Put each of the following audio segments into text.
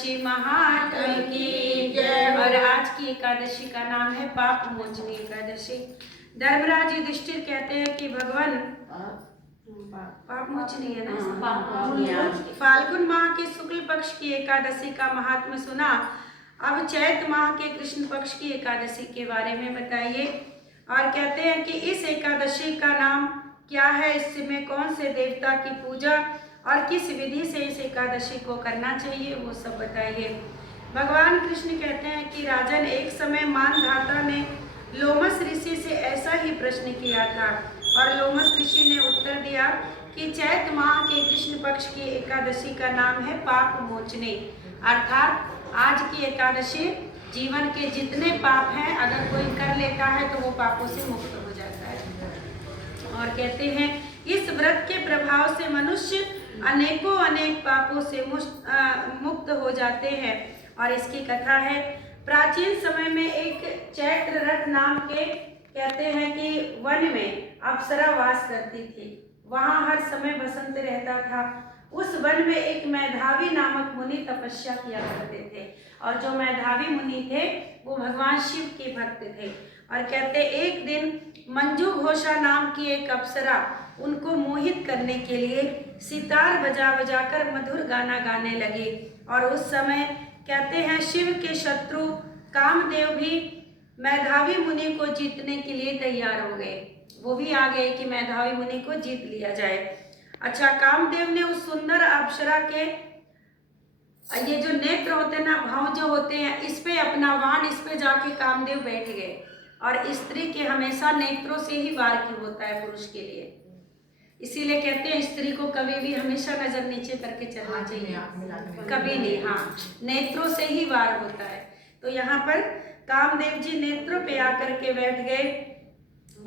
एकादशी महात्म की जय। और आज की एकादशी का नाम है पाप मोचनी एकादशी। धर्मराज युधिष्ठिर कहते हैं कि भगवान पाप मोचनी है ना, फाल्गुन माह के शुक्ल पक्ष की एकादशी का महात्म्य सुना। अब चैत माह के कृष्ण पक्ष की एकादशी के बारे में बताइए। और कहते हैं कि इस एकादशी का नाम क्या है, इसमें कौन से देवता की पूजा और किस विधि से इस एकादशी को करना चाहिए, वो सब बताइए। भगवान कृष्ण कहते हैं कि राजन, एक समय मानधाता ने लोमस ऋषि से ऐसा ही प्रश्न किया था और लोमस ऋषि ने उत्तर दिया कि चैत माह के कृष्ण पक्ष की एकादशी का नाम है पाप मोचनी, अर्थात आज की एकादशी जीवन के जितने पाप हैं अगर कोई कर लेता है तो वो पापों से मुक्त हो जाता है। और कहते हैं इस व्रत के प्रभाव से मनुष्य अनेक पापों से मुक्त हो जाते हैं। और इसकी कथा है, प्राचीन समय में एक चैत्र रथ नाम के कहते हैं कि वन में अप्सरा वास करती थी। वहाँ हर समय बसंत रहता था। उस वन में एक मेधावी नामक मुनि तपस्या किया करते थे और जो मेधावी मुनि थे वो भगवान शिव के भक्त थे। और कहते एक दिन मंजू घोषा नाम की एक अप्सरा उनको मोहित करने के लिए सितार बजा बजा कर मधुर गाना गाने लगी। और उस समय कहते हैं शिव के शत्रु कामदेव भी मेधावी मुनि को जीतने के लिए तैयार हो गए। वो भी आ गए कि मेधावी मुनि को जीत लिया जाए। अच्छा, कामदेव ने उस सुंदर अप्सरा के ये जो नेत्र होते हैं ना, भाव जो होते हैं, इस पे अपना वाण इस पे जाके कामदेव बैठ गए। और स्त्री के हमेशा नेत्रों से ही वार की होता है पुरुष के लिए, इसीलिए कहते हैं स्त्री को कभी भी हमेशा नजर नीचे करके चलना चाहिए, कभी नहीं। हाँ, नेत्रों से ही वार होता है। तो यहाँ पर कामदेव जी नेत्रों पे आकर के बैठ गए।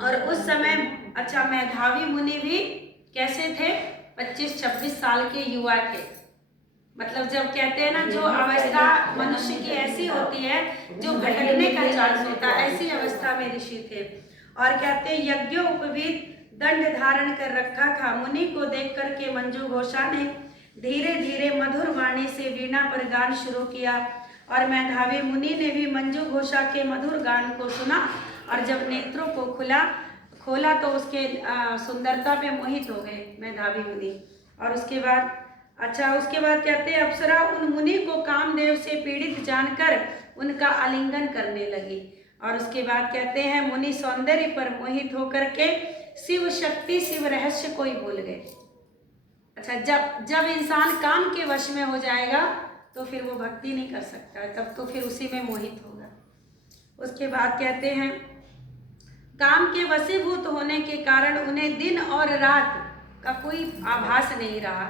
और उस समय अच्छा मेधावी मुनि भी कैसे थे, 25-26 साल के युवा थे। मतलब जब कहते हैं ना जो अवस्था मनुष्य की ऐसी होती है जो भटकने का चांस होता है, ऐसी अवस्था में ऋषि थे। और कहते हैं यज्ञोपवीत दंड धारण कर रखा था। मुनि को देख करके मंजू घोषा ने धीरे धीरे मधुर वाणी से वीणा पर गान शुरू किया। और मेधावी मुनि ने भी मंजू घोषा के मधुर गान को सुना और जब नेत्रों को खोला तो उसके सुंदरता पे मोहित हो गए मेधावी मुनि। और उसके बाद कहते हैं अप्सरा उन मुनि को कामदेव से पीड़ित जानकर उनका आलिंगन करने लगी। और उसके बाद कहते हैं मुनि सौंदर्य पर मोहित होकर के शिव शक्ति शिव रहस्य को ही भूल गए। अच्छा, जब इंसान काम के वश में हो जाएगा तो फिर वो भक्ति नहीं कर सकता, तब तो फिर उसी में मोहित होगा। उसके बाद कहते हैं काम के वशीभूत होने के कारण उन्हें दिन और रात का कोई आभास नहीं रहा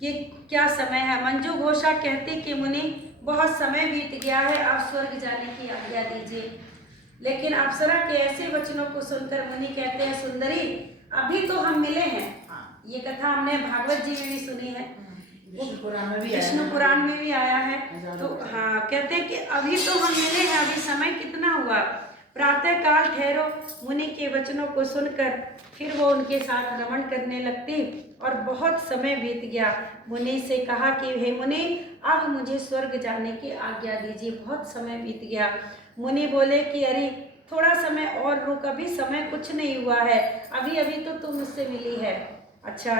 कि क्या समय है। मंजू घोषा कहती कि मुनि बहुत समय बीत गया है, आप स्वर्ग जाने की आज्ञा दीजिए। लेकिन अप्सरा के ऐसे वचनों को सुनकर मुनि कहते हैं सुंदरी, अभी तो हम मिले हैं। ये कथा हमने भागवत जी में भी सुनी है, विष्णु पुराण में भी आया है। तो हाँ, कहते हैं कि अभी तो हम मिले हैं, अभी समय कितना हुआ, प्रातः काल ठहरो। मुनि के वचनों को सुनकर फिर वो उनके साथ रमण करने लगती और बहुत समय बीत गया। मुनि से कहा कि हे मुनि, अब मुझे स्वर्ग जाने की आज्ञा दीजिए, बहुत समय बीत गया। मुनि बोले कि अरे थोड़ा समय और रुक, अभी समय कुछ नहीं हुआ है, अभी अभी तो तुम मुझसे मिली है। अच्छा,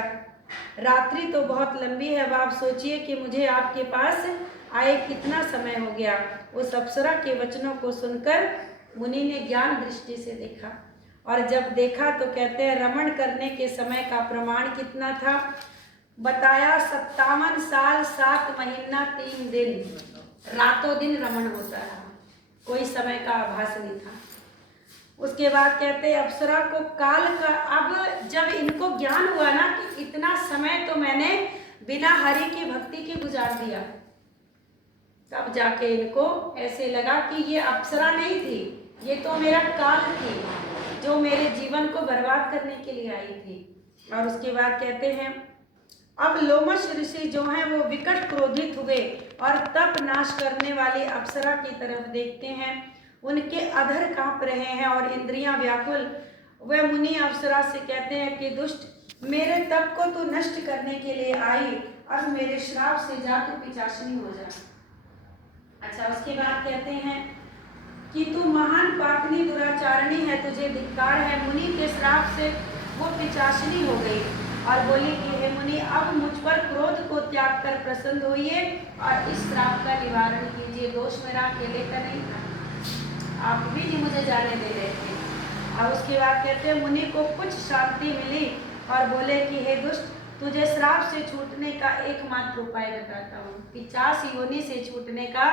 रात्रि तो बहुत लंबी है, अब आप सोचिए कि मुझे आपके पास आए कितना समय हो गया। उस अप्सरा के वचनों को सुनकर मुनि ने ज्ञान दृष्टि से देखा और जब देखा तो कहते हैं रमण करने के समय का प्रमाण कितना था, बताया 57 साल 7 महीना 3 दिन, रातों दिन रमण होता है, कोई समय का आभास नहीं था। उसके बाद कहते हैं अप्सरा को काल का, अब जब इनको ज्ञान हुआ ना कि इतना समय तो मैंने बिना हरि की भक्ति के गुजार दिया, तब जाके इनको ऐसे लगा कि ये अप्सरा नहीं थी, ये तो मेरा काल थी जो मेरे जीवन को बर्बाद करने के लिए आई थी। और उसके बाद कहते हैं अब लोमश ऋषि जो हैं वो विकट क्रोधित हुए और तप नाश करने वाली अप्सरा की तरफ देखते हैं। उनके अधर कांप रहे हैं और इंद्रियां व्याकुल। वह मुनि अप्सरा से कहते हैं कि दुष्ट, मेरे तप को तो नष्ट करने के लिए आई अब मेरे श्राप से जा, तू पिचाशनी हो जा। अच्छा, उसके बाद कहते हैं कि तू महान पापनी दुराचारणी है, तुझे धिक्कार है। मुनि के श्राप से वो पिचाशनी हो गई और बोली कि हे मुनि, अब मुझ पर क्रोध को त्याग कर प्रसन्न होइए और इस श्राप का निवारण कीजिए। दोष मेरा अकेले का नहीं था, आप भी नहीं मुझे जाने दे रहे थे। और उसके बाद कहते हैं मुनि को कुछ शांति मिली और बोले कि हे दुष्ट, तुझे श्राप से छूटने का एकमात्र उपाय बताता हूँ। 50 योनि से छूटने का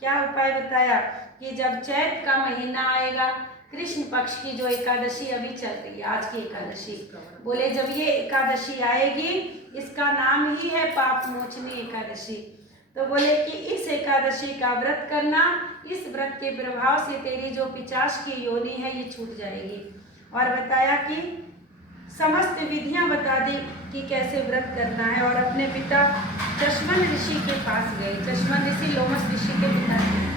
क्या उपाय बताया कि जब चैत का महीना आएगा, कृष्ण पक्ष की जो एकादशी अभी चल रही है, आज की एकादशी, बोले जब ये एकादशी आएगी, इसका नाम ही है पाप मोचनी एकादशी। तो बोले कि इस एकादशी का व्रत करना, इस व्रत के प्रभाव से तेरी जो 50 की योनि है ये छूट जाएगी। और बताया कि समस्त विधियां बता दी कि कैसे व्रत करना है। और अपने पिता चश्मन ऋषि के पास गए। चश्मन ऋषि लोमस ऋषि के पिता थे।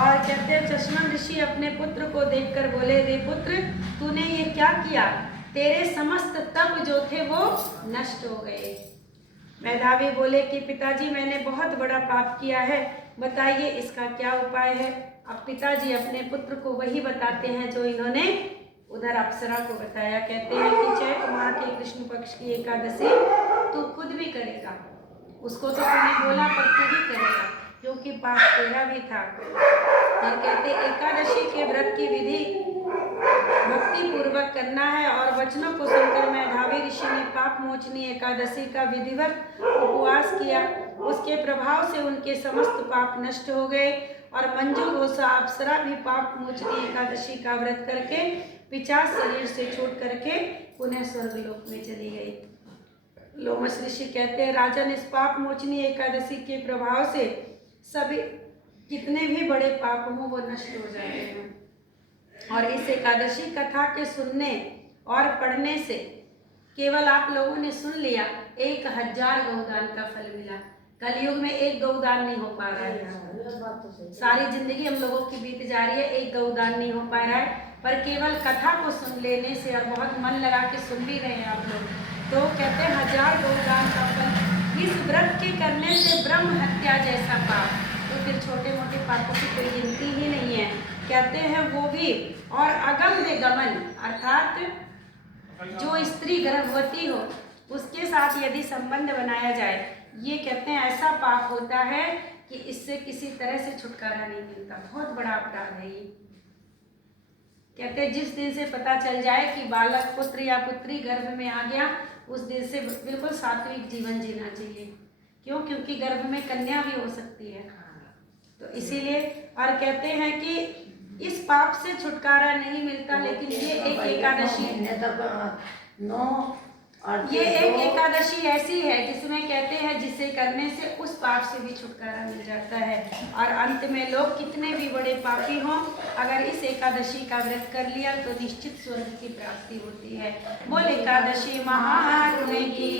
और कहते हैं चश्मन ऋषि अपने पुत्र को देखकर बोले, रे पुत्र, तूने ये क्या किया? तेरे समस्त तप जो थे वो नष्ट हो गए। मेधावी बोले कि पिताजी, मैंने बहुत बड़ा पाप किया है, बताइए इसका क्या उपाय है। अब पिताजी अपने पुत्र को वही बताते हैं जो इन्होंने उधर अप्सरा को बताया। कहते हैं कि चैत माह के कृष्ण पक्ष की एकादशी तू खुद भी करेगा, उसको तो तूने बोला पर तू भी करेगा, क्योंकि पाप तेरा भी था। और कहते एकादशी के व्रत की विधि भक्ति पूर्वक करना है। और वचनों को सुनकर मेधावी ऋषि ने पाप मोचनी एकादशी का विधिवत उपवास किया। उसके प्रभाव से उनके समस्त पाप नष्ट हो गए और मंजू घोषा अप्सरा भी पाप मोचनी एकादशी का व्रत करके 50 शरीर से छूट करके पुनः स्वर्गलोक में चली गई। लोमस ऋषि कहते हैं, राजन, इस पाप मोचनी एकादशी के प्रभाव से सभी कितने भी बड़े पाप हों वो नष्ट हो जाते हैं। और इस एकादशी कथा के सुनने और पढ़ने से केवल आप लोगों ने सुन लिया, 1000 गौदान का फल मिला। कलयुग में एक गौदान नहीं हो पा रहा है, सारी जिंदगी हम लोगों की बीत जा रही है, एक गौदान नहीं हो पा रहा है। पर केवल कथा को सुन लेने से, और बहुत मन लगा के सुन भी रहे हैं आप लोग, तो कहते हैं 1000 गौदान का फल। इस व्रत के करने से ब्रह्म हत्या जैसा पाप, तो फिर छोटे मोटे पापों की कोई गिनती ही नहीं है, कहते हैं वो भी। और अगम्य गमन, अर्थात जो स्त्री गर्भवती हो उसके साथ यदि संबंध बनाया जाए, ये कहते हैं ऐसा पाप होता है कि इससे किसी तरह से छुटकारा नहीं मिलता, बहुत बड़ा अपराध है ये। कहते हैं जिस दिन से पता चल जाए कि बालक पुत्र या पुत्री गर्भ में आ गया, उस दिन से बिल्कुल सात्विक जीवन जीना चाहिए। क्यों? क्योंकि गर्भ में कन्या भी हो सकती है, तो इसीलिए। और कहते हैं कि इस पाप से छुटकारा नहीं मिलता, लेकिन ये एक एकादशी ऐसी है जिसमें कहते हैं जिसे करने से उस पाप से भी छुटकारा मिल जाता है। और अंत में लोग कितने भी बड़े पापी हों, अगर इस एकादशी का व्रत कर लिया तो निश्चित स्वर्ग की प्राप्ति होती है। बोल एकादशी महात्म्य की।